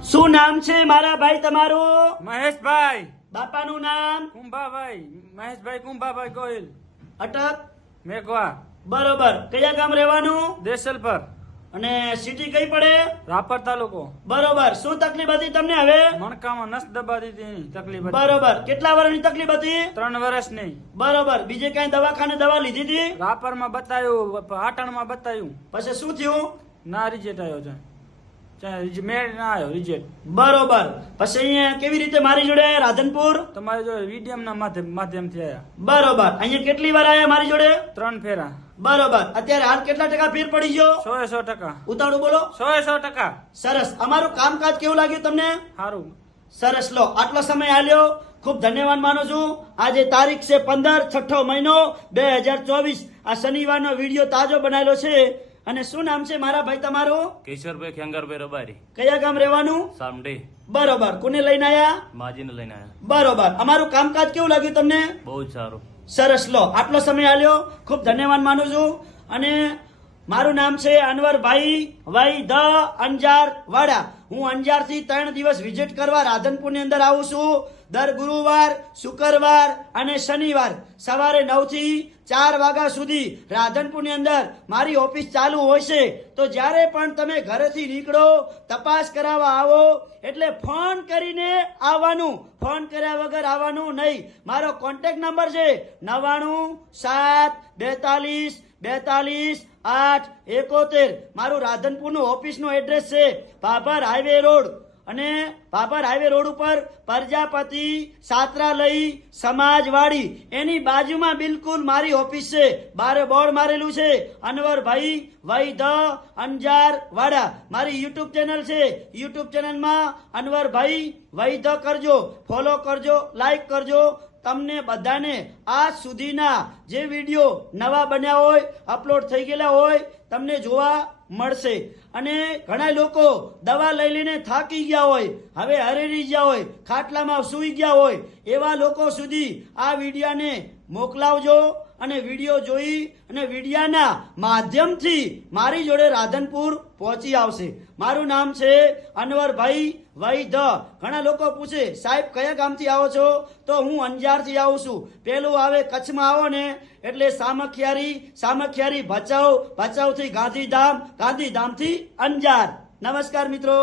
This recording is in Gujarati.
શું નામ છે મારા ભાઈ તમારું? મહેશભાઈ બાપાનું નામ? કુંભાભાઈ, મહેશભાઈ કુંભાભાઈ ગોહિલ, અટક. મેઘવા, બરોબર. કયા ગામ રહેવાનું દેસલ પર, અને સિટી કઈ પડે? રાપર તાલુકો. બરોબર. શું તકલીફ હતી તમને હવે? મણકામાં નસ દબાતી હતી તકલીફ હતી. બરોબર. કેટલા વર્ષની તકલીફ હતી? 3 વર્ષની. બરોબર. બીજે કઈ દવાખાને દવા લીધી હતી? રાપરમાં બતાવ્યું, પાટણમાં બતાવ્યું, પછી શું થયું? ના રિજેક્ટ આવ્યો છે. મેળ ના આવ્યો રિજેક્ટ. બરોબર. પછી અહીંયા કેવી રીતે મારી જોડે રાધનપુર? તમારી જોડે વીડિયમ ના માધ્યમથી આવ્યા. બરોબર. અહીંયા કેટલી વાર આયા મારી જોડે? 3 ફેરા. બરોબર. અત્યારે હાલ કેટલા ટકા ફેર પડી ગયો? 100% ઉતાળું બોલો. 100%. સરસ. અમારું કામકાજ કેવું લાગ્યું તમને? સારું. સરસ. લો, આટલો સમય આલ્યો, ખૂબ ધન્યવાદ માનું છું. આજે તારીખ છે 15 છઠ્ઠો મહિનો 2024. આ શનિવારનો વિડીયો તાજો બનાવેલો છે. અને શું નામ છે મારા ભાઈ તમારું? કેશવરભાઈ ખેંગારભાઈ રબારી, કયા ગામ રહેવાનું? સામડી. બરોબર. કોને લઈને આયા? માજીને લઈને આવ્યા. બરોબર. અમારું કામકાજ કેવું લાગ્યું તમને? બહુ જ સારું. સરસ. લો, આટલો સમય આલ્યો, ખૂબ ધન્યવાદ માનું છું. અને મારું નામ છે અનવરભાઈ વૈ ધ અંજાર વાડા. હું અંજારથી 3 દિવસ વિઝિટ કરવા રાધનપુરની અંદર આવું છું. દર ગુરુવાર, શુક્રવાર અને શનિવાર સવારે 9 થી 4 વાગ્યા સુધી રાધનપુરની અંદર મારી ઓફિસ ચાલુ હોય છે. તો જ્યારે પણ તમે ઘરેથી નીકળો, તપાસ કરાવવા આવો એટલે ફોન કરીને આવવાનું, ફોન કર્યા વગર આવવાનું નહીં. મારો કોન્ટેક્ટ નંબર છે 99 7 42 42 8 71. મારું રાધનપુરનું ઓફિસનું એડ્રેસ છે ભાભર હાઈવે રોડ. અને ભાભર હાઈવે રોડ ઉપર પ્રજાપતિ છાત્રાલય સમાજવાડી એની બાજુમાં બિલકુલ મારી ઓફિસ છે. બારે બોર્ડ મારેલું છે અનવરભાઈ વૈ ધ અંજાર વાડા. મારી યુટ્યુબ ચેનલ છે. યુટ્યુબ ચેનલમાં અનવરભાઈ વૈ ધ કરજો, ફોલો કરજો, લાઈક કરજો. તમને બધાને આજ સુધીના જે વિડીયો નવા બન્યા હોય, અપલોડ થઈ ગયેલા હોય, તમને જોવા મળશે. અને ઘણા લોકો દવા લઈ લઈને થાકી ગયા હોય, હવે હરેરી ગયા હોય, ખાટલામાં સૂઈ ગયા હોય, એવા લોકો સુધી આ વિડીયાને મોકલાવજો. અને વિડીયો જોઈ અને વિડીયાના માધ્યમથી મારી જોડે રાધનપુર પહોંચી આવશે. મારું નામ છે અનવરભાઈ વૈ ધ. ઘણા લોકો પૂછે સાહેબ કયા ગામથી આવો છો? તો હું અંજારથી આવું છું. પેલું આવે કચ્છમાં આવો ને એટલે સામખિયારી, સામખિયારી ભચાઉ, ભચાઉથી ગાંધીધામ, ગાંધીધામથી અંજાર. નમસ્કાર મિત્રો.